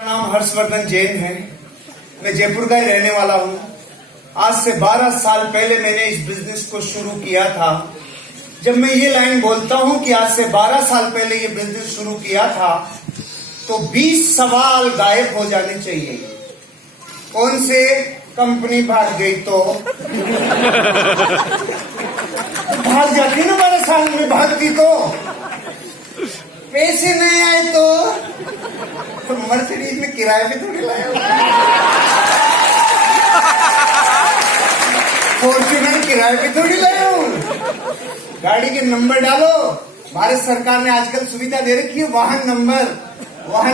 मेरा नाम हर्षवर्धन जैन है। मैं जयपुर का ही रहने वाला हूँ। आज से 12 साल पहले मैंने इस बिजनेस को शुरू किया था। जब मैं ये लाइन बोलता हूँ कि आज से 12 साल पहले ये बिजनेस शुरू किया था, तो 20 सवाल गायब हो जाने चाहिए। कौन से? कंपनी भाग गई तो भाग जाती ना, 12 साल में भागती तो। पैसे नहीं आए तो मर्सिडीज में किराए पे थोड़ी लाया, फॉर्च्यूनर किराए पे थोड़ी लाया हूँ। गाड़ी के नंबर डालो। भारत सरकार ने आजकल सुविधा दे रखी है वाहन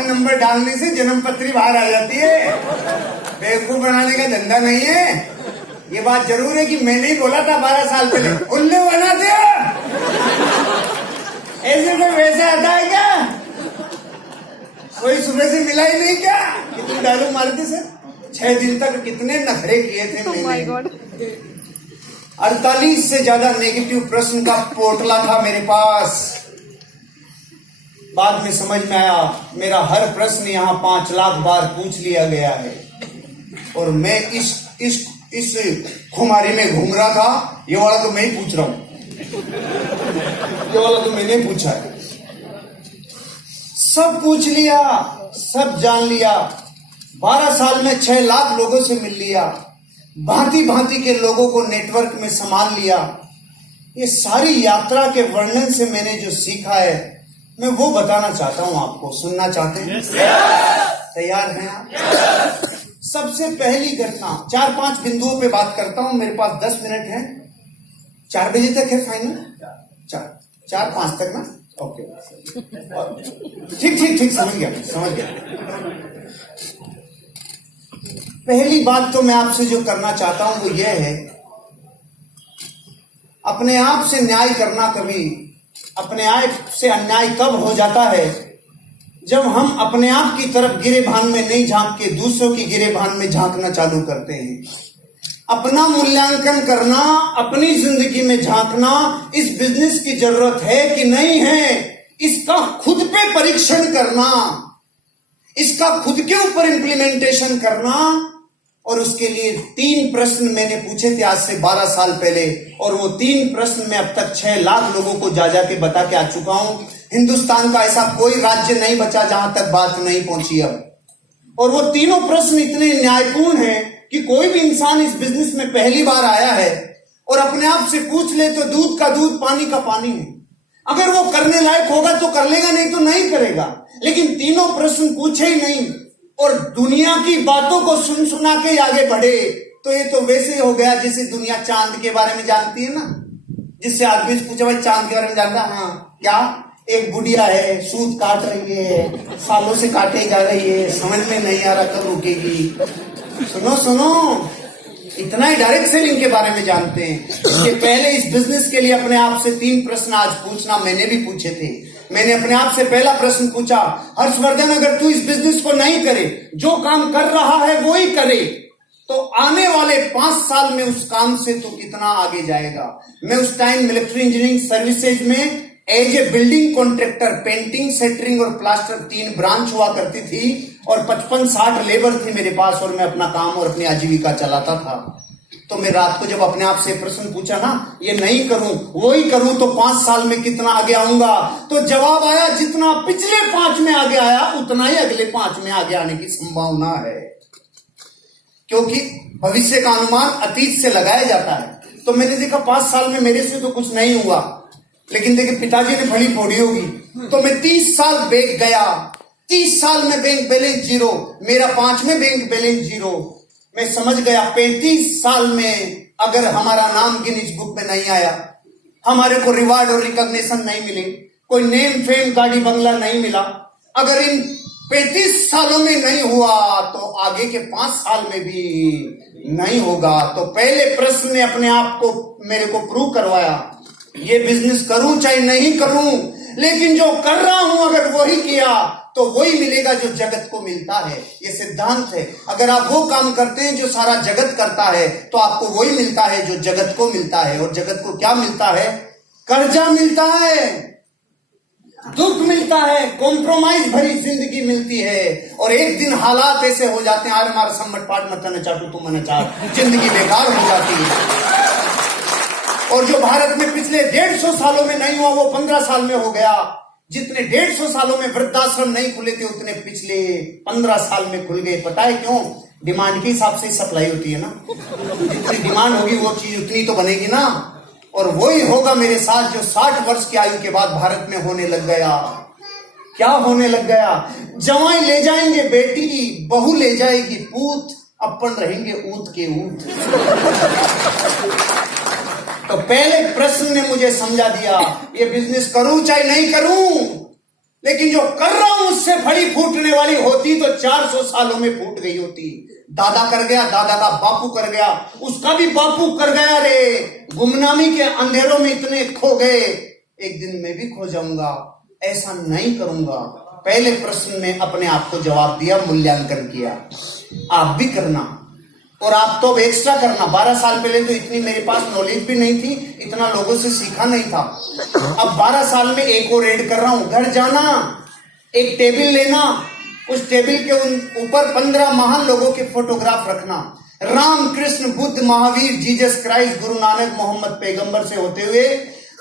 नंबर डालने से जन्म पत्री बाहर आ जाती है। बेवकूफ बनाने का धंधा नहीं है। ये बात जरूर है कि मैंने ही बोला था 12 साल पहले, उल्लू बना दिया। ऐसे कोई वैसे आता है क्या? कोई सुबह से मिला ही नहीं क्या कि तुम डायलॉग मारते सर? 6 दिन तक कितने नखरे किए थे मैंने। 48 से ज्यादा नेगेटिव प्रश्न का पोटला था मेरे पास। बाद में समझ में आया मेरा हर प्रश्न यहाँ 5 लाख बार पूछ लिया गया है, और मैं इस खुमारी में घूम रहा था। ये वाला तो मैं ही पूछ रहा हूं, ये वाला तो मैंने पूछा है। सब पूछ लिया, सब जान लिया। 12 साल में 6 लाख लोगों से मिल लिया, भांति भांति के लोगों को नेटवर्क में संभाल लिया। ये सारी यात्रा के वर्णन से मैंने जो सीखा है, मैं वो बताना चाहता हूं आपको। सुनना चाहते हैं? तैयार हैं आप? सबसे पहली घटना 4-5 बिंदुओं पे बात करता हूं। मेरे पास 10 मिनट है। 4 बजे तक है फाइनल? 4-5 तक ना? ओके, ठीक, समझ गया। पहली बात तो मैं आपसे जो करना चाहता हूं वो ये है, अपने आप से न्याय करना कभी, अपने आप से अन्याय कब हो जाता है, जब हम अपने आप की तरफ गिरेबान में नहीं झांक के दूसरों की गिरेबान में झांकना चालू करते हैं। अपना मूल्यांकन करना, अपनी जिंदगी में झांकना, इस बिजनेस की जरूरत है कि नहीं है, इसका खुद पे परीक्षण करना, इसका खुद के ऊपर इंप्लीमेंटेशन करना। और उसके लिए 3 प्रश्न मैंने पूछे थे आज से 12 साल पहले, और वो 3 प्रश्न में अब तक 6 लाख लोगों को जा के बता के आ चुका हूं। हिंदुस्तान का ऐसा कोई राज्य नहीं बचा जहां तक बात नहीं पहुंची अब। और वो तीनों प्रश्न इतने न्यायपूर्ण हैं कि कोई भी इंसान इस बिजनेस में पहली बार आया है और अपने आप से पूछ ले तो दूध का दूध, पानी का पानी है। अगर वो करने लायक होगा तो कर लेगा, नहीं तो नहीं करेगा। लेकिन तीनों प्रश्न पूछे ही नहीं और दुनिया की बातों को सुना के आगे बढ़े, तो ये तो वैसे हो गया जैसे दुनिया चांद के बारे में जानती है ना। जिससे आदमी से पूछा, भाई चांद के बारे में जानता? हाँ, क्या? एक बुढ़िया है, सूत काट रही है, सालों से काटे जा रही है, समझ में नहीं आ रहा कब रुकेगी। सुनो, इतना ही डायरेक्ट सेलिंग के बारे में जानते हैं कि पहले इस बिजनेस के लिए अपने आप से 3 प्रश्न आज पूछना। मैंने भी पूछे थे। मैंने अपने आप से पहला प्रश्न पूछा, हर्षवर्धन अगर तू इस बिजनेस को नहीं करे, जो काम कर रहा है वो ही करे, तो आने वाले 5 साल में उस काम से तू कितना आगे जाएगा? मैं उस टाइम मिलिट्री इंजीनियरिंग सर्विसेज में as a building contractor, painting, centering और प्लास्टर 3 ब्रांच हुआ करती थी, और 55-60 लेबर थी मेरे पास, और मैं अपना काम और अपनी आजीविका चलाता था। तो मैं रात को जब अपने आप से प्रश्न पूछा ना, ये नहीं करूं वो ही करूं तो 5 साल में कितना आगे आऊंगा, तो जवाब आया जितना पिछले 5 में आगे आया उतना ही अगले 5 में आगे आने की संभावना है। क्योंकि भविष्य का अनुमान अतीत से लगाया जाता है। तो मैंने देखा 5 साल में मेरे से तो कुछ नहीं हुआ, लेकिन देखिए पिताजी ने फली फोड़ी होगी। तो मैं 30 साल बैंक गया, 30 साल में बैंक बैलेंस 0, मेरा 5 में बैंक बैलेंस 0। मैं समझ गया 35 साल में अगर हमारा नाम गिनीज बुक में नहीं आया, हमारे को रिवार्ड और रिकॉग्निशन नहीं मिले, कोई नेम फेम गाड़ी बंगला नहीं मिला, अगर इन 35 सालों में नहीं हुआ तो आगे के 5 साल में भी नहीं होगा। तो पहले प्रश्न ने अपने आप को मेरे को प्रूव करवाया, ये बिजनेस करूं चाहे नहीं करूं, लेकिन जो कर रहा हूं अगर वही किया तो वही मिलेगा जो जगत को मिलता है। ये सिद्धांत है। अगर आप वो काम करते हैं जो सारा जगत करता है तो आपको वही मिलता है जो जगत को मिलता है। और जगत को क्या मिलता है? कर्जा मिलता है। दुख मिलता है, कॉम्प्रोमाइज भरी जिंदगी मिलती है, और एक दिन हालात ऐसे हो जाते हैं, आर मार सम्मट पाट मत न चाटू तुम न चाट, जिंदगी बेकार हो जाती है। और जो भारत में पिछले 150 सालों में नहीं हुआ वो 15 साल में हो गया। जितने 150 सालों में वृद्धाश्रम नहीं खुले थे उतने पिछले 15 साल में खुल गए। पता है क्यों? डिमांड के हिसाब से सप्लाई होती है ना, जितनी डिमांड होगी वो चीज उतनी तो बनेगी ना। और वही होगा मेरे साथ जो 60 वर्ष की आयु के बाद भारत में होने लग गया। क्या होने लग गया? जवाई ले जाएंगे बेटी, बहू ले जाएगी पूत, अपन रहेंगे ऊत के ऊत। तो पहले प्रश्न ने मुझे समझा दिया, ये बिजनेस करूं चाहे नहीं करूं, लेकिन जो कर रहा हूं उससे फड़ी फूटने वाली होती तो 400 सालों में फूट गई होती। दादा कर गया, दादा का बापू कर गया, उसका भी बापू कर गया रे। गुमनामी के अंधेरों में इतने खो गए, एक दिन मैं भी खो जाऊंगा, ऐसा नहीं करूंगा। पहले प्रश्न में अपने आप को जवाब दिया, मूल्यांकन किया। आप भी करना, और आप तो अब एक्स्ट्रा करना। 12 साल पहले तो इतनी मेरे पास नॉलेज भी नहीं थी, इतना लोगों से सीखा नहीं था। अब 12 साल में एक और ऐड कर रहा हूं। घर जाना, एक टेबल लेना, उस टेबल के ऊपर 15 महान लोगों के फोटोग्राफ रखना। राम, कृष्ण, बुद्ध, महावीर, जीसस क्राइस्ट, गुरु नानक, मोहम्मद पैगंबर से होते हुए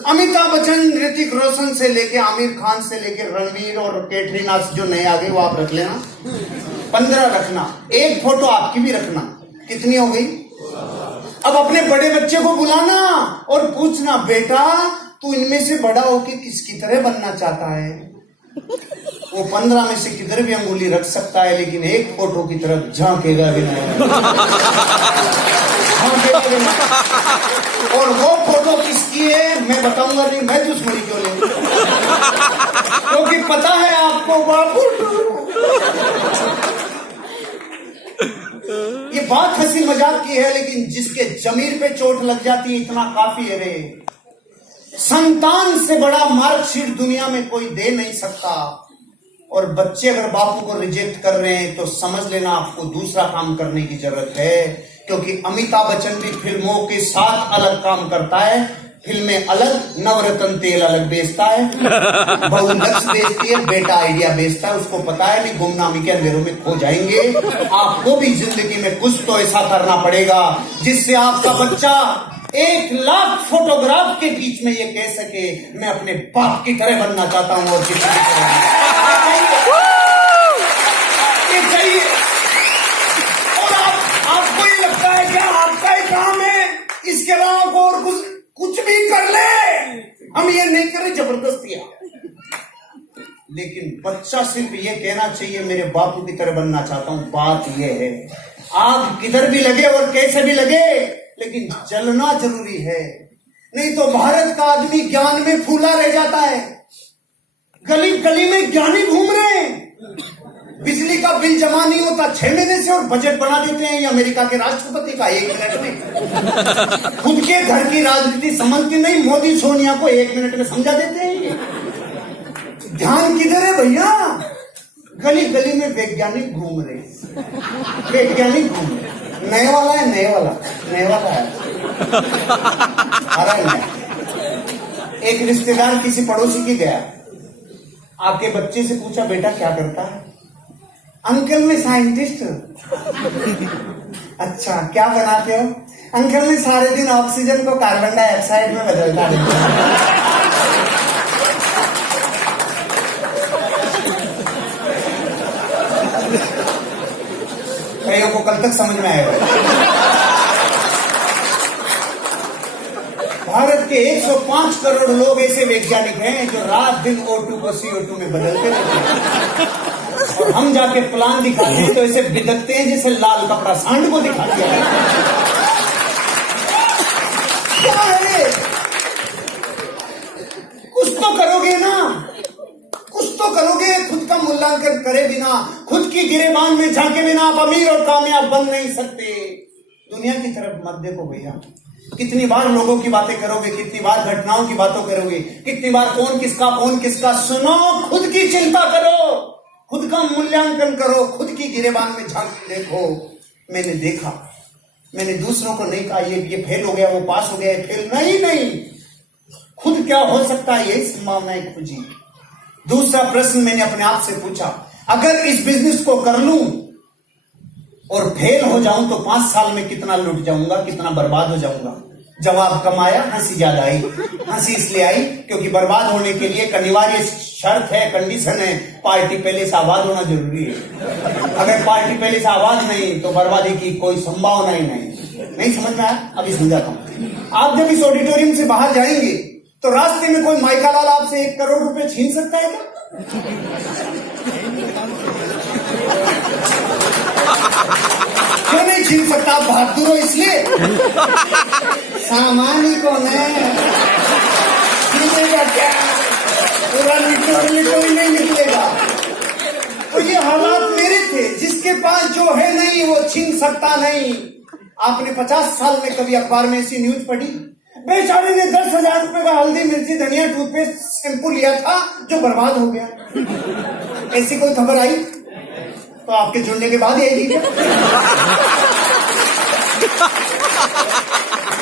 अमिताभ बच्चन, ऋतिक रोशन से लेके आमिर खान से लेके रणवीर और कैटरीना जो नए आ गए वो आप रख लेना। 15 रखना, एक फोटो आपकी भी रखना। कितनी हो गई? अब अपने बड़े बच्चे को बुलाना और पूछना, बेटा तू इनमें से बड़ा होके किसकी तरह बनना चाहता है? वो 15 में से किधर भी अंगुली रख सकता है, लेकिन एक फोटो की तरफ झांकेगा भी नहीं। और वो फोटो किसकी है मैं बताऊंगा नहीं, मैं दुश्मनी क्यों ले, क्योंकि पता है आपको बापू। ये बात हंसी मजाक की है, लेकिन जिसके जमीर पे चोट लग जाती है इतना काफी है रे। संतान से बड़ा मार्कशीट दुनिया में कोई दे नहीं सकता। और बच्चे अगर बापू को रिजेक्ट कर रहे हैं तो समझ लेना आपको दूसरा काम करने की जरूरत है, क्योंकि अमिताभ बच्चन भी फिल्मों के साथ अलग काम करता है। फिल्में अलग, नवरत्न तेल अलग बेचता है, बहू नक्श बेचती है, बेटा आइडिया बेचता है। उसको पता है कि गुमनामी के अंधेरों में खो जाएंगे। आपको भी जिंदगी में कुछ तो ऐसा करना पड़ेगा जिससे आपका बच्चा 1 लाख फोटोग्राफ के बीच में ये कह सके, मैं अपने बाप की तरह बनना चाहता हूं। और किसी की तरह ये चाहिए। और आपको ये लगता है क्या आपका ही काम है, इसके अलावा और कुछ भी कर ले, हम ये नहीं करें जबरदस्तियां। लेकिन बच्चा सिर्फ ये कहना चाहिए, मेरे बापू की तरह बनना चाहता हूं। बात ये है, आग किधर भी लगे और कैसे भी लगे, लेकिन जलना जरूरी है। नहीं तो भारत का आदमी ज्ञान में फूला रह जाता है। गली गली में ज्ञानी घूम रहे हैं, बिजली का बिल जमा नहीं होता 6 महीने से, और बजट बना देते हैं ये अमेरिका के राष्ट्रपति का 1 मिनट में। खुद के घर की राजनीति समझती नहीं, मोदी सोनिया को 1 मिनट में समझा देते हैं। ध्यान किधर है भैया? गली गली में वैज्ञानिक घूम रहे, वैज्ञानिक घूम रहे। नए वाला है, नए वाला है, आ रहा है नया। एक रिश्तेदार किसी पड़ोसी के गया, आपके बच्चे से पूछा, बेटा क्या करता है? अंकल मैं साइंटिस्ट हूं। अच्छा क्या बनाते हो? अंकल मैं सारे दिन ऑक्सीजन को कार्बन डाइऑक्साइड में बदलता रहता हूं। कईयों को कल तक समझ में आएगा। भारत के 105 करोड़ लोग ऐसे वैज्ञानिक हैं जो रात दिन O2 को CO2 में बदलते रहते हैं। और हम जाके प्लान दिखाते हैं तो ऐसे बिदकते हैं जैसे लाल कपड़ा सांड को दिखा दिया। क्या है? कुछ तो करोगे ना, कुछ तो करोगे। खुद का मूल्यांकन करे बिना, खुद की गिरेबान में झांके बिना आप अमीर और कामयाब बन नहीं सकते। दुनिया की तरफ मत देखो भैया। कितनी बार लोगों की बातें करोगे, कितनी बार घटनाओं की बातों करोगे, कितनी बार कौन किसका। सुनो, खुद की चिंता करो, खुद का मूल्यांकन करो, खुद की गिरेबान में झांक देखो। मैंने देखा, मैंने दूसरों को नहीं कहा ये फेल हो गया, वो पास हो गया, ये फेल नहीं। खुद क्या हो सकता है यही संभावनाएं खोजी। दूसरा प्रश्न मैंने अपने आप से पूछा, अगर इस बिजनेस को कर लूं और फेल हो जाऊं तो 5 साल में कितना लुट जाऊंगा, कितना बर्बाद हो जाऊंगा। जवाब कम आया, हंसी ज्यादा आई। हंसी इसलिए आई क्योंकि बर्बाद होने के लिए एक अनिवार्य शर्त है, कंडीशन है, पार्टी पहले से आबाद होना जरूरी है। अगर पार्टी पहले से आबाद नहीं तो बर्बादी की कोई संभावना ही नहीं समझ में आया? अभी समझाता हूं। आप जब इस ऑडिटोरियम से बाहर जाएंगे तो रास्ते में कोई माइका लाल आपसे 1 करोड़ रुपए छीन सकता है क्या? क्यों नहीं छीन सकता? आप बहादुर हो इसलिए। सामान ही कौन है, छीनेगा क्या? पूरा कोई नहीं निकलेगा। तो ये हालात मेरे थे, जिसके पास जो है नहीं वो छीन सकता नहीं। आपने 50 साल में कभी अखबार में ऐसी न्यूज पढ़ी? बेचारे ने 10,000 रुपए का हल्दी मिर्ची धनिया टूथपेस्ट शैम्पू लिया था जो बर्बाद हो गया। ऐसी कोई खबर आई? तो आपके जुड़ने के बाद आएगी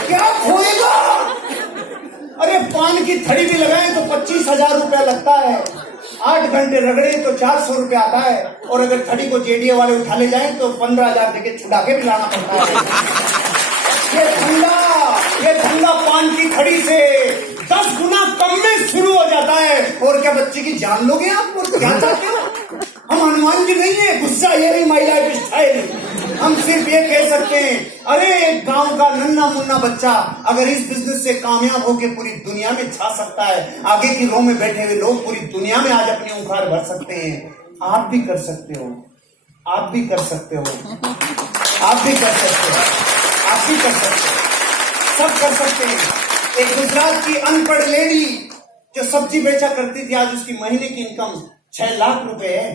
क्या खोएगा? अरे पान की थड़ी भी लगाएं तो 25,000 रुपया लगता है। 8 घंटे रगड़े तो 400 रुपया आता है, और अगर थड़ी को जेडीए वाले उठा ले जाएं तो 15,000 देके छुड़ा के भी लाना पड़ता है। ये धंधा पान की थड़ी से 10 गुना कम में शुरू हो जाता है। और क्या बच्चे की जान लोगे आप? और क्या चाहते हो? हम हनुमान जी नहीं है, गुस्सा ये नहीं माई लाइफ स्टाइल। हम सिर्फ ये कह सकते हैं, अरे एक गांव का नन्ना मुन्ना बच्चा अगर इस बिजनेस से कामयाब होकर पूरी दुनिया में छा सकता है, आगे की रो में बैठे हुए लोग पूरी दुनिया में आज अपनी उखाड़ भर सकते हैं। आप भी कर सकते हो, आप भी कर सकते हो, आप भी कर सकते हो, आप भी कर सकते हो, सब कर सकते हैं। एक गुजरात की अनपढ़ लेडी जो सब्जी बेचा करती थी, आज उसकी महीने की इनकम 6 लाख रुपए है।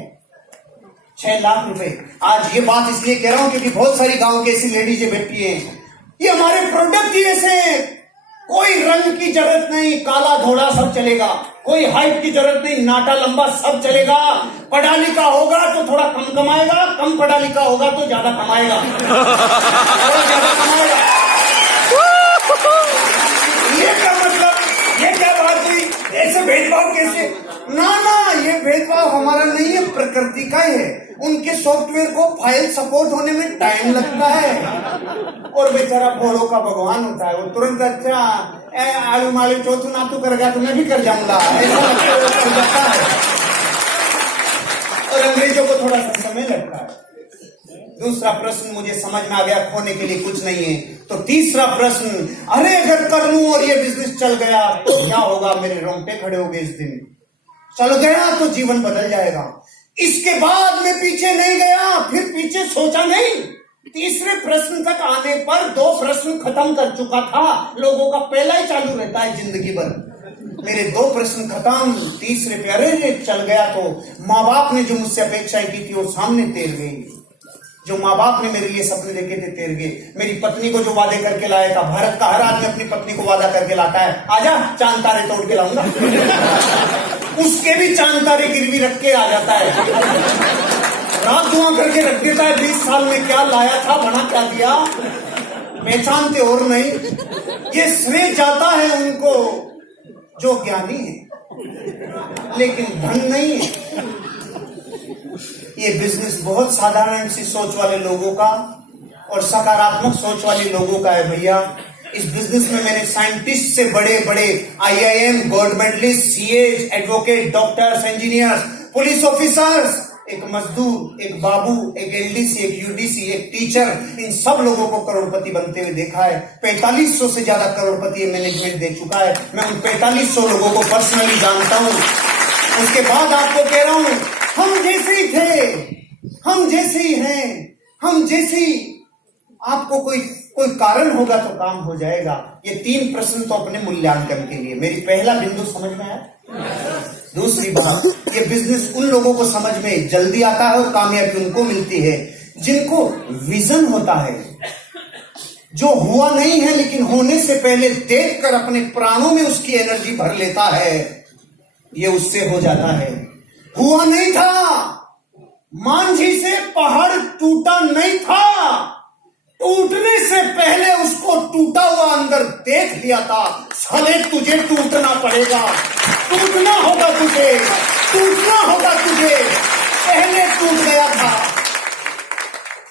6 लाख रुपए। आज ये बात इसलिए कह रहा हूं क्योंकि बहुत सारी गांव की ऐसी लेडीज बैठी हैं। ये हमारे प्रोडक्ट ही ऐसे हैं, कोई रंग की जरूरत नहीं, काला धोड़ा सब चलेगा। कोई हाइट की जरूरत नहीं, नाटा लंबा सब चलेगा। पढ़ा लिखा होगा तो थोड़ा कम कमाएगा, कम पढ़ा लिखा होगा तो ज्यादा कमाएगा, और ज्यादा कमाएगा। ये क्या मतलब? ये क्या बात हुई? ऐसे भेदभाव कैसे? ना ये भेदभाव हमारा नहीं है, प्रकृति का है। उनके सॉफ्टवेयर को फाइल सपोर्ट होने में टाइम लगता है, और बेचारा भोलों का भगवान होता है। वो तुरंत अच्छा आलू मालू चौथू नातू करेगा तो मैं भी कर जाऊंगा, ऐसा लगता है। और अंग्रेजों को थोड़ा सा समय लगता है। दूसरा प्रश्न मुझे समझ में आ गया, खोने के लिए कुछ नहीं है। तो तीसरा प्रश्न, अरे अगर कर लूं और ये बिजनेस चल गया तो क्या होगा? मेरे रोंगटे खड़े हो गए इस दिन। चल गया तो जीवन बदल जाएगा। इसके बाद मैं पीछे नहीं गया, फिर पीछे सोचा नहीं। तीसरे प्रश्न तक आने पर 2 प्रश्न खत्म कर चुका था। लोगों का पहला ही चालू रहता है जिंदगी भर। मेरे 2 प्रश्न खत्म, तीसरे पे अरे चल गया तो माँ बाप ने जो मुझसे अपेक्षाएं की थी वो सामने तैर गई। जो माँ बाप ने मेरे लिए सपने देखे थे तैर गए। मेरी पत्नी को जो वादे करके लाया था, भारत का हर आदमी अपनी पत्नी को वादा करके लाता है, आजा चांद तारे तोड़ के लाऊंगा। उसके भी चांद तारे गिरवी रख के आ जाता है, रात दुआ करके रख देता है। 20 साल में क्या लाया था, बना क्या दिया, पहचानते और नहीं। ये श्रेय जाता है उनको जो ज्ञानी है, लेकिन धन नहीं है। ये बिजनेस बहुत साधारण सी सोच वाले लोगों का और सकारात्मक सोच वाले लोगों का है भैया। इस बिजनेस में मैंने साइंटिस्ट से बड़े बड़े IIM, gold medalist, CAs, advocate, doctors, engineers, police officers, एक मजदूर, एक बाबू, एक LDC, एक UDC, एक टीचर, इन सब लोगों को करोड़पति बनते हुए देखा है। 4500 से ज्यादा करोड़पति मैनेजमेंट दे चुका है। मैं उन 4500 लोगों को पर्सनली जानता हूं। उसके बाद आपको कह रहा हूं, हम जैसे ही थे, हम जैसे ही हैं, हम जैसे ही। आपको कोई कारण होगा तो काम हो जाएगा। ये 3 प्रश्न तो अपने मूल्यांकन के लिए। मेरी पहला बिंदु समझ में आया। दूसरी बात, ये बिजनेस उन लोगों को समझ में जल्दी आता है और कामयाबी उनको मिलती है जिनको विजन होता है, जो हुआ नहीं है लेकिन होने से पहले देखकर अपने प्राणों में उसकी एनर्जी भर लेता है। ये उससे हो जाता है। हुआ नहीं था, मांझी से पहाड़ टूटा नहीं था, टूटने से पहले उसको टूटा हुआ अंदर देख लिया था। साले तुझे टूटना पड़ेगा, टूटना होगा तुझे। टूटना होगा तुझे, पहले टूट गया था।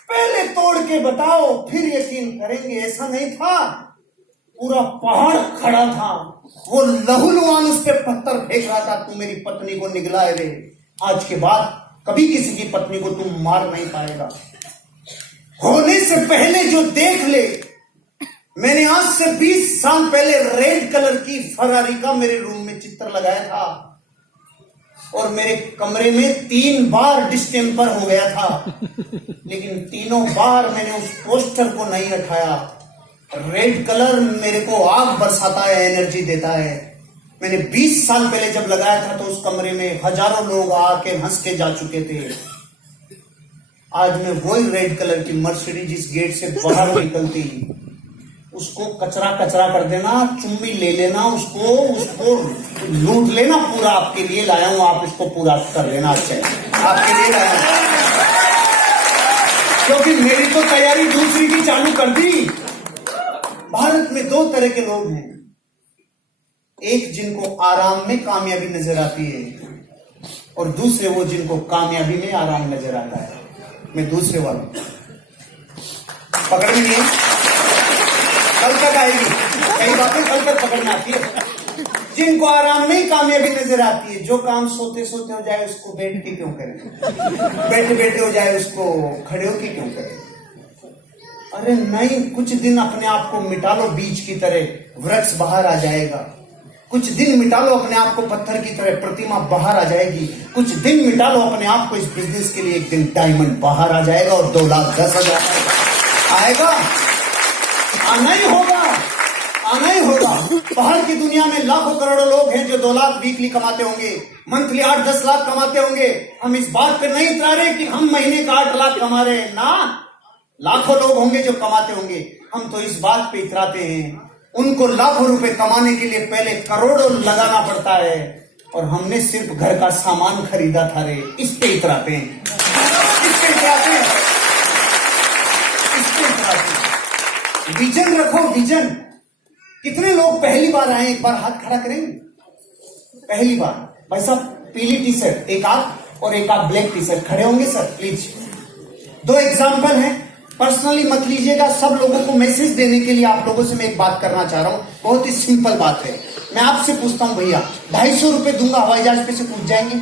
पहले तोड़ के बताओ, फिर यकीन करेंगे। ऐसा नहीं था, पूरा पहाड़ खड़ा था, वो लहूलुहान उस पे पत्थर फेंक रहा था, तू मेरी पत्नी को निगलाए रे। आज के बाद कभी किसी की पत्नी को तू मार नहीं पाएगा। होने से पहले जो देख ले। मैंने आज से 20 साल पहले रेड कलर की फरारी का मेरे रूम में चित्र लगाया था और मेरे कमरे में 3 बार डिस्टेम्पर हो गया था, लेकिन तीनों बार मैंने उस पोस्टर को नहीं हटाया। रेड कलर मेरे को आग बरसाता है, एनर्जी देता है। मैंने 20 साल पहले जब लगाया था तो उस कमरे में हजारों लोग आके हंस के जा चुके थे। आज मैं वही रेड कलर की मर्सिडीज जिस गेट से बाहर निकलती, उसको कचरा कचरा कर देना, चुम्मी ले लेना, उसको लूट लेना पूरा। आपके लिए लाया हूं, आप इसको पूरा कर लेना। अच्छा, आपके लिए लाया हूं, क्योंकि मेरी तो तैयारी दूसरी की चालू कर दी। भारत में 2 तरह के लोग हैं, एक जिनको आराम में कामयाबी नजर आती है और दूसरे वो जिनको कामयाबी में आराम नजर आता है। मैं दूसरे वाला पकड़ में नहीं है, कल तक आएगी, कई बातें कल तक पकड़ में आती है। जिनको आराम में ही कामयाबी नजर आती है, जो काम सोते सोते हो जाए उसको बैठ के क्यों करें, बैठे बैठे हो जाए उसको खड़े होके क्यों करें। अरे नहीं, कुछ दिन अपने आप को मिटा लो, बीज की तरह वृक्ष बाहर आ जाएगा। कुछ दिन मिटा लो अपने आप को, पत्थर की तरह प्रतिमा बाहर आ जाएगी। कुछ दिन मिटा लो अपने आप को, इस बिजनेस के लिए एक दिन डायमंड बाहर आ जाएगा और 2,10,000 आएगा। आना ही होगा, आना ही होगा। बाहर की दुनिया में लाखों करोड़ों लोग हैं जो 2 लाख वीकली कमाते होंगे, मंथली 8-10 लाख कमाते होंगे। हम इस बात पर नहीं इतरा रहे कि हम महीने का 8 लाख कमा रहे हैं ना। लाखों लोग होंगे जो कमाते होंगे, हम तो इस बात पे इतराते हैं। उनको लाखों रुपए कमाने के लिए पहले करोड़ों लगाना पड़ता है और हमने सिर्फ घर का सामान खरीदा था रे। इस पे इतराते हैं, इस पे इतराते हैं, इस पे इतराते हैं। विजन रखो, विजन। कितने लोग पहली बार आए, एक बार हाथ खड़ा करेंगे। पहली बार भाई साहब, पीली टी शर्ट एक आप और एक आप ब्लैक टी शर्ट, खड़े होंगे सर प्लीज। 2 एग्जाम्पल हैं, पर्सनली मत लीजिएगा। सब लोगों को मैसेज देने के लिए आप लोगों से मैं एक बात करना चाह रहा हूं, बहुत ही सिंपल बात है। मैं आपसे पूछता हूं भैया, 250 रुपए दूंगा, हवाई जहाज पे से कूद जाएंगे?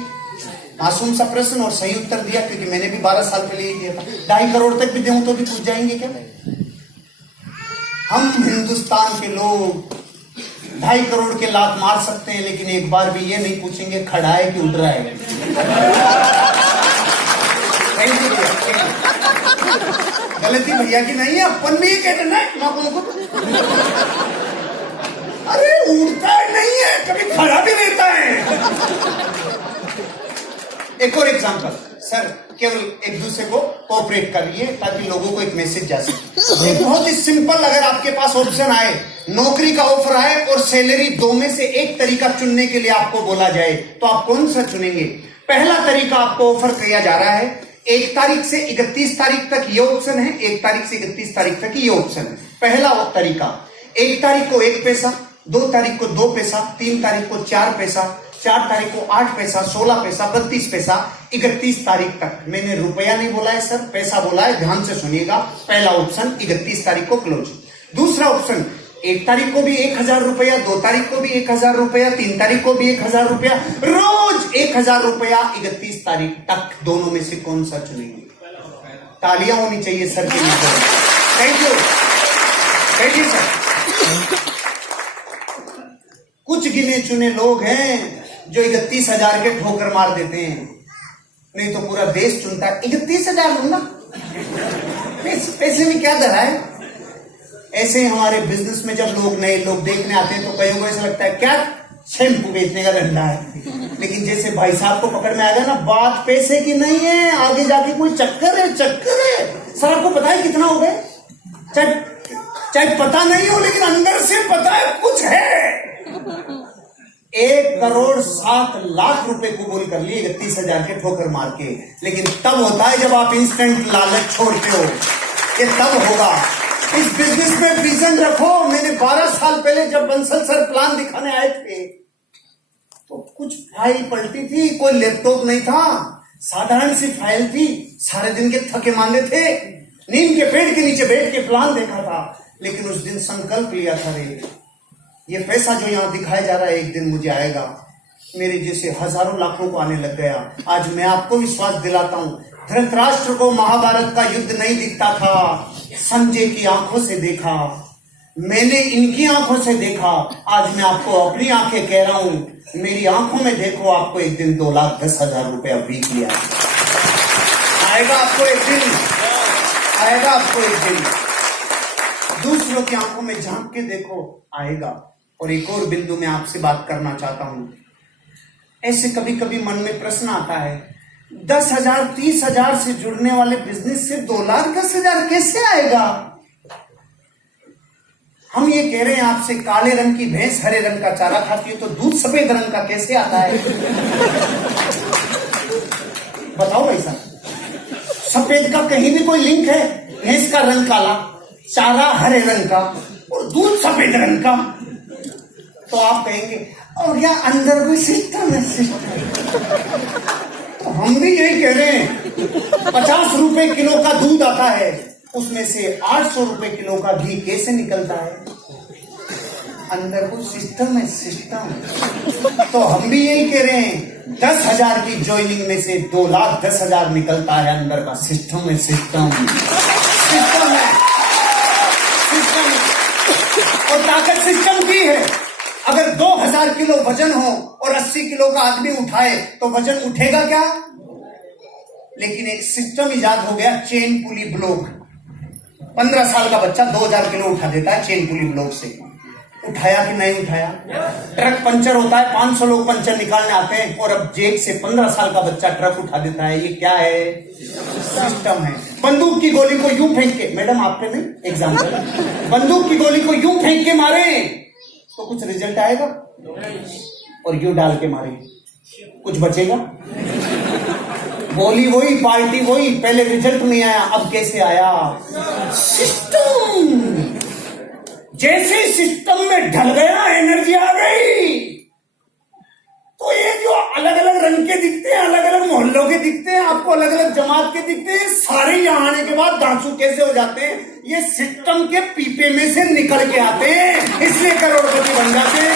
मासूम सा प्रश्न और सही उत्तर दिया, क्योंकि मैंने भी 12 साल पहले ही दिया था। 2.5 करोड़ तक भी दूं तो भी कूद जाएंगे क्या? हम हिंदुस्तान के लोग 2.5 करोड़ के लात मार सकते हैं, लेकिन एक बार भी ये नहीं पूछेंगे खड़ा है कि उड़ रहा है। गलती भैया की नहीं है, अपन भी ये कहते ना। अरे उड़ता नहीं है, कभी खड़ा भी रहता है। एक और एग्जांपल सर, केवल एक दूसरे को कोऑपरेट करिए ताकि लोगों को एक मैसेज जा सके। एक बहुत ही सिंपल, अगर आपके पास ऑप्शन आए, नौकरी का ऑफर आए और सैलरी, 2 में से एक तरीका चुनने के लिए आपको बोला जाए, तो आप कौन सा चुनेंगे? पहला तरीका आपको ऑफर किया जा रहा है, 1 तारीख से 31 तारीख तक ये ऑप्शन है, 1 तारीख से 31 तारीख तक ये ऑप्शन है। पहला तरीका, 1 तारीख को 1 पैसा, 2 तारीख को 2 पैसा, 3 तारीख को 4 पैसा, 4 तारीख को 8 पैसा, 16 पैसा, 32 पैसा, 31 तारीख तक। मैंने रुपया नहीं बोला है सर, पैसा बोला है, ध्यान से सुनिएगा। पहला ऑप्शन 31 तारीख को क्लोज। दूसरा ऑप्शन, 1 तारीख को भी 1,000 रुपया, 2 तारीख को भी 1,000 रुपया, 3 तारीख को भी 1,000 रुपया, रोज 1,000 रुपया 31 तारीख तक। दोनों में से कौन सा चुनेंगे? तालियां होनी चाहिए सर के लिए। Thank you, thank you sir. कुछ गिने चुने लोग हैं जो 31,000 के ठोकर मार देते हैं, नहीं तो पूरा देश चुनता है 31,000 लूंगा, पैसे में क्या धरा है। ऐसे हमारे बिजनेस में जब लोग, नए लोग देखने आते हैं तो कईयों को ऐसा लगता है क्या शैम्पू बेचने का धंधा है, लेकिन जैसे भाई साहब को पकड़ में आएगा ना, बात पैसे की नहीं है, आगे जाके कोई चक्कर है, चक्कर है। सर आपको पता है कितना हो गए? चाहे पता नहीं हो, लेकिन अंदर से पता है कुछ है। 1,07,00,000 रुपए को बोल कर लिए 31,000 के ठोकर मार के। लेकिन तब होता है जब आप इंस्टेंट लालच छोड़ते हो, ये तब होगा। इस बिजनेस में विजन रखो। मैंने 12 साल पहले जब बंसल सर प्लान दिखाने आए थे तो कुछ फाइल पलटी थी, कोई लैपटॉप नहीं था, साधारण सी फाइल थी। सारे दिन के थके मांदे थे, नीम के पेड़ के नीचे बैठ के प्लान देखा था, लेकिन उस दिन संकल्प लिया था, रे ये पैसा जो यहाँ दिखाया जा रहा है एक दिन मुझे आएगा। मेरे जैसे हजारों लाखों को आने लग गया। आज मैं आपको विश्वास दिलाता हूँ, धृतराष्ट्र को महाभारत का युद्ध नहीं दिखता था, संजय की आंखों से देखा, मैंने इनकी आंखों से देखा। आज मैं आपको अपनी आंखें कह रहा हूं, मेरी आंखों में देखो, आपको एक दिन 2,10,000 रुपया वीकली आएगा, आपको एक दिन आएगा, आपको एक दिन। दूसरों की आंखों में झांक के देखो, आएगा। और एक और बिंदु में आपसे बात करना चाहता हूं। ऐसे कभी कभी मन में प्रश्न आता है, 10,000 30,000 से जुड़ने वाले बिजनेस से 2,10,000 कैसे आएगा? हम ये कह रहे हैं आपसे, काले रंग की भैंस हरे रंग का चारा खाती है, तो दूध सफेद रंग का कैसे आता है? बताओ भाई साहब, सफेद का कहीं भी कोई लिंक है? भैंस का रंग काला, चारा हरे रंग का और दूध सफेद रंग का। तो आप कहेंगे और क्या अंदर कोई सिस्टम है? सिस्टम। तो हम भी यही कह रहे हैं, 50 रुपए किलो का दूध आता है, उसमें से 800 रुपए किलो का घी कैसे निकलता है? अंदर कोई सिस्टम है, सिस्टम। तो हम भी यही कह रहे हैं, 10,000 की ज्वाइनिंग में से 2,10,000 निकलता है, अंदर का सिस्टम है, सिस्टम, सिस्टम है, सिस्टम। और ताकत सिस्टम की है। अगर 2,000 किलो वजन हो और 80 किलो का आदमी उठाए तो वजन उठेगा क्या? लेकिन एक सिस्टम इजाद हो गया, चेन पुली ब्लॉक। 15 साल का बच्चा 2,000 किलो उठा देता है चेन पुली ब्लॉक से। उठाया कि नहीं उठाया? ट्रक पंचर होता है, 500 लोग पंचर निकालने आते हैं, और अब जेब से 15 साल का बच्चा ट्रक उठा देता है। ये क्या है? सिस्टम है। बंदूक की गोली को यूं फेंक के, मैडम आपने नहीं एग्जाम्पल, बंदूक की गोली को यूं फेंक के मारे तो कुछ रिजल्ट आएगा? और यूं डाल के मारे कुछ बचेगा? गोली वही, पार्टी वही, पहले रिजल्ट नहीं आया, अब कैसे आया? सिस्टम। जैसे सिस्टम में ढल गया, एनर्जी आ गई। तो ये जो अलग अलग रंग के दिखते हैं, अलग अलग मोहल्लों के दिखते हैं, आपको अलग अलग जमात के दिखते हैं, सारे यहाँ आने के बाद दांसू कैसे हो जाते हैं? ये सिस्टम के पीपे में से निकल के आते हैं, इसलिए करोड़पति बन जाते हैं।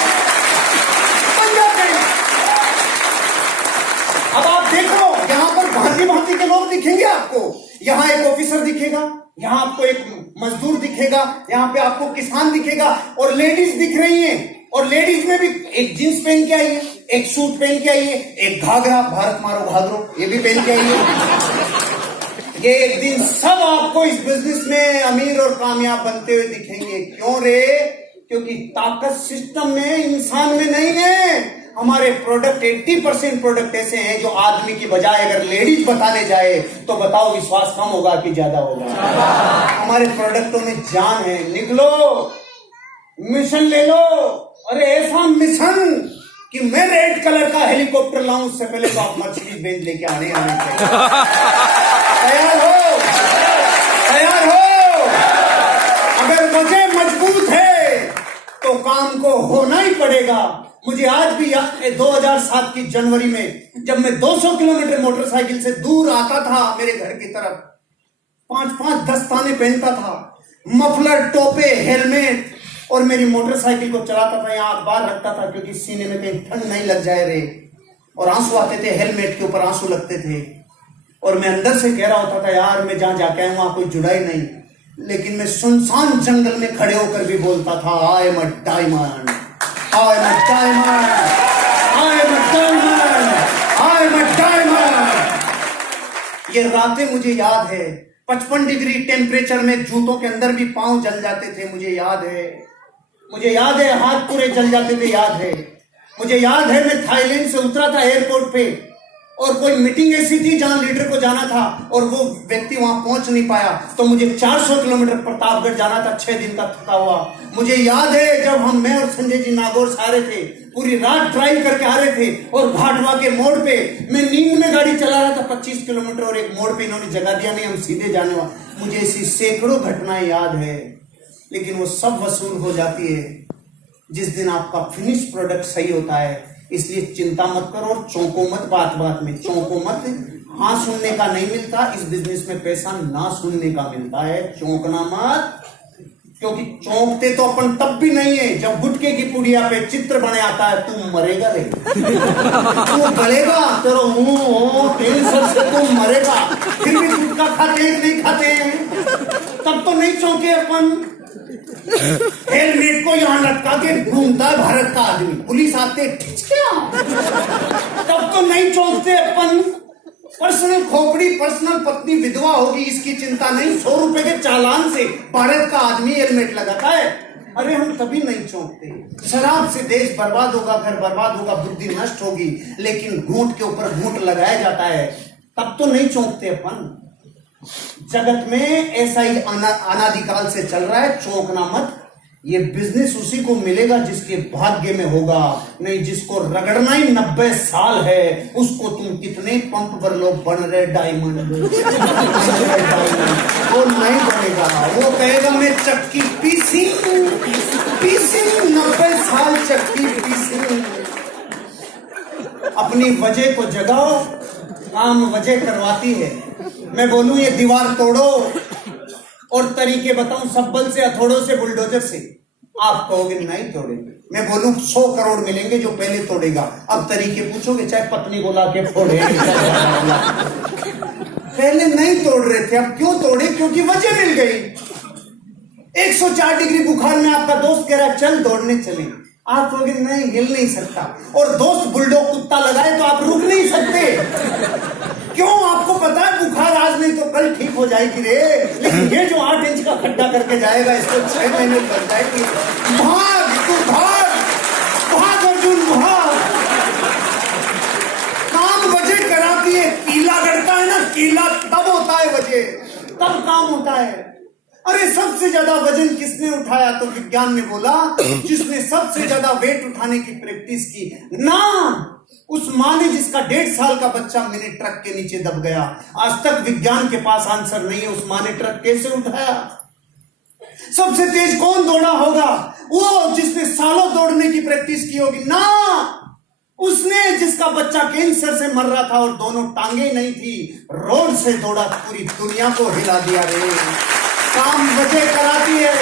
अब आप देखो, यहाँ पर भांति भांति के लोग दिखेंगे आपको। यहाँ एक ऑफिसर दिखेगा, यहाँ आपको एक मजदूर दिखेगा, यहाँ पे आपको किसान दिखेगा, और लेडीज दिख रही हैं। और लेडीज में भी एक जींस पहन के आई है, एक सूट पहन के आई है, एक घाघरा, भारत मारो घाघरो, ये भी पहन के आई है। ये एक दिन सब आपको इस बिजनेस में अमीर और कामयाब बनते हुए दिखेंगे। क्यों रे? क्योंकि ताकत सिस्टम में, इंसान में नहीं है। हमारे प्रोडक्ट 80% प्रोडक्ट ऐसे हैं जो आदमी की बजाय अगर लेडीज बताने जाए तो बताओ विश्वास कम होगा कि ज्यादा होगा? हमारे प्रोडक्टों में जान है। निकलो, मिशन ले लो। अरे ऐसा मिशन कि मैं रेड कलर का हेलीकॉप्टर लाऊं, उससे पहले तो आप मर्सिडीज बेंज लेके आने तैयार हो, तैयार हो। अगर वजह मजबूत है तो काम को होना ही पड़ेगा। मुझे आज भी याद है 2007 की जनवरी में, जब मैं 200 किलोमीटर मोटरसाइकिल से दूर आता था मेरे घर की तरफ, 5-5 दस्ताने पहनता था, मफलर, टोपे, हेलमेट, और मेरी मोटरसाइकिल को चलाता था, यहाँ अखबार रखता था क्योंकि सीने में कहीं ठंड नहीं लग जाए रे। और आंसू आते थे, हेलमेट के ऊपर आंसू लगते थे, और मैं अंदर से कह रहा होता था, यार मैं जहां जाके आया वहां कोई जुड़ा ही नहीं। लेकिन मैं सुनसान जंगल में खड़े होकर भी बोलता था, I am a diamond, I am a diamond, I am a diamond, I am a diamond. ये रातें मुझे याद है, 55 डिग्री टेम्परेचर में जूतों के अंदर भी पांव जल जाते थे, मुझे याद है। मुझे याद है हाथ पूरे जल जाते थे, याद है। मुझे याद है मैं थाईलैंड से उतरा था एयरपोर्ट पे, और कोई मीटिंग ऐसी थी जहां लीडर को जाना था और वो व्यक्ति वहां पहुंच नहीं पाया, तो मुझे 400 किलोमीटर प्रतापगढ़ जाना था, 6 दिन का थका हुआ। मुझे याद है जब मैं और संजय जी नागौर से आ रहे थे, पूरी रात ड्राइव करके आ रहे थे, और भाटवा के मोड़ पे मैं नींद में गाड़ी चला रहा था 25 किलोमीटर, और एक मोड़ पे इन्होंने जगह दिया नहीं, हम सीधे जाने वाले। मुझे ऐसी सैकड़ों घटनाएं याद है, लेकिन वो सब वसूल हो जाती है जिस दिन आपका फिनिश प्रोडक्ट सही होता है। इसलिए चिंता मत करो और चौंको मत, बात बात में चौंको मत। हाँ सुनने का नहीं मिलता इस बिजनेस में पैसा, ना सुनने का मिलता है, चौंकना मत। क्योंकि चौंकते तो अपन तब भी नहीं है जब गुटके की पुड़िया पे चित्र बने आता है, तू मरेगा रे, तू गलेगा, तेरा कैंसर से तू मरेगा, फिर भी गुटखा खाते हैं नहीं खाते हैं, तब तो नहीं चौंके अपन। हेलमेट को यहाँ लटका के घूमता है भारत का आदमी, पुलिस आते तब तो नहीं चौंकते अपन। पर्सनल खोपड़ी, पर्सनल पत्नी विधवा होगी इसकी चिंता नहीं, 100 रुपए के चालान से भारत का आदमी हेलमेट लगाता है, अरे हम तभी नहीं चौंकते। शराब से देश बर्बाद होगा, घर बर्बाद होगा, बुद्धि नष्ट होगी, लेकिन घूंट के ऊपर घूंट लगाया जाता है, तब तो नहीं चौंकते अपन। जगत में ऐसा ही अनादिकाल से चल रहा है, चौंकना मत। ये बिजनेस उसी को मिलेगा जिसके भाग्य में होगा, नहीं जिसको रगड़ना ही 90 साल है, उसको तुम कितने पंप पर लोग बन रहे डायमंड, वो नहीं बनेगा। वो कहेगा मैं चक्की पीसी 90 साल चक्की पीसी। अपनी वजह को जगाओ, काम वजह करवाती है। मैं बोलूं ये दीवार तोड़ो और तरीके बताऊं, सब बल से, हथौड़ों से, बुलडोजर से, आप कहोगे नहीं तोड़ेंगे। मैं बोलूं 100 करोड़ मिलेंगे जो पहले तोड़ेगा। अब तरीके पूछोगे, चाहे पत्नी को ला के फोड़े, पहले नहीं तोड़ रहे थे, अब क्यों तोड़े? क्योंकि वजह मिल गई। 104 डिग्री बुखार में आपका दोस्त कह रहा है चल दौड़ने चले, आप कहोगे नहीं, हिल नहीं सकता, और दोस्त बुलडॉग कुत्ता लगाए तो आप रुक नहीं सकते। क्यों? आपको पता है बुखार आज नहीं तो कल ठीक हो जाएगी रे, लेकिन ये जो 8 इंच का खड्डा करके जाएगा इसको 6 महीने लग जाएगी। भाग तू भाग, भाग अर्जुन भाग। काम वजह कराती है, कीला गढ़ता है ना, कीला तब होता है वजह, तब काम होता है। अरे सबसे ज्यादा वजन किसने उठाया? तो विज्ञान ने बोला जिसने सबसे ज्यादा वेट उठाने की प्रैक्टिस की ना, उस माँ ने जिसका 1.5 साल का बच्चा मिनी ट्रक के नीचे दब गया। आज तक विज्ञान के पास आंसर नहीं है उस माँ ने ट्रक कैसे उठाया। सबसे तेज कौन दौड़ा होगा? वो जिसने सालों दौड़ने की प्रैक्टिस की होगी ना, उसने जिसका बच्चा कैंसर से मर रहा था और दोनों टांगे नहीं थी, रोड से दौड़ा, पूरी दुनिया को हिला दिया रे। काम वजह कराती है।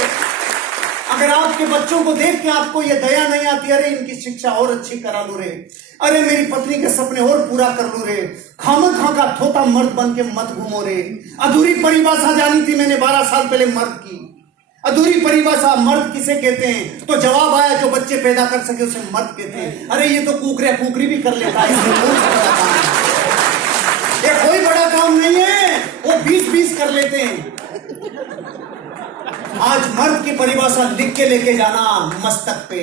अगर आपके बच्चों को देख के आपको ये दया नहीं आती, अरे इनकी शिक्षा और अच्छी करा लू रे, अरे मेरी पत्नी के सपने और पूरा कर लू रे, खामखा का थोता मर्द बन के मत घूमो रे। अधूरी परिभाषा जानी थी मैंने 12 साल पहले मर्द की। अधूरी परिभाषा मर्द किसे कहते हैं? तो जवाब आया जो बच्चे पैदा कर सके उसे मर्द कहते हैं। अरे ये तो कुकरी भी कर लेता है, ये कोई बड़ा काम नहीं है, वो 20-20 कर लेते हैं। आज मर्द की परिभाषा लिख के लेके जाना मस्तक पे।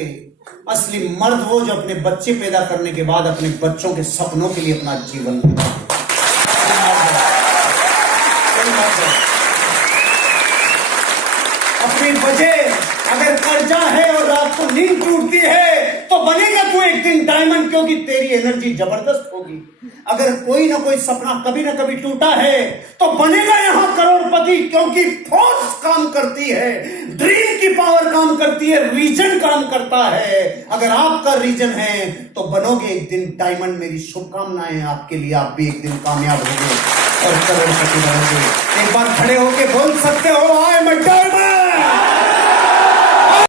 असली मर्द वो जो अपने बच्चे पैदा करने के बाद अपने बच्चों के सपनों के लिए अपना जीवन देता। अपनी वजह अगर कर्जा है और रात को नींद टूटती है तो बनेगा तू एक दिन डायमंड, क्योंकि तेरी एनर्जी जबरदस्त होगी। अगर कोई ना कोई सपना कभी ना कभी टूटा है तो बनेगा यहां करोड़पति, क्योंकि फोर्स काम करती है, ड्रीम की पावर काम करती है, रीजन काम करता है। अगर आपका रीजन है तो बनोगे एक दिन डायमंड। मेरी शुभकामनाएं आपके लिए, आप भी एक दिन कामयाब होंगे और करोड़पति बनोगे। एक बार खड़े होके बोल सकते हो आई एम अ डायमंड।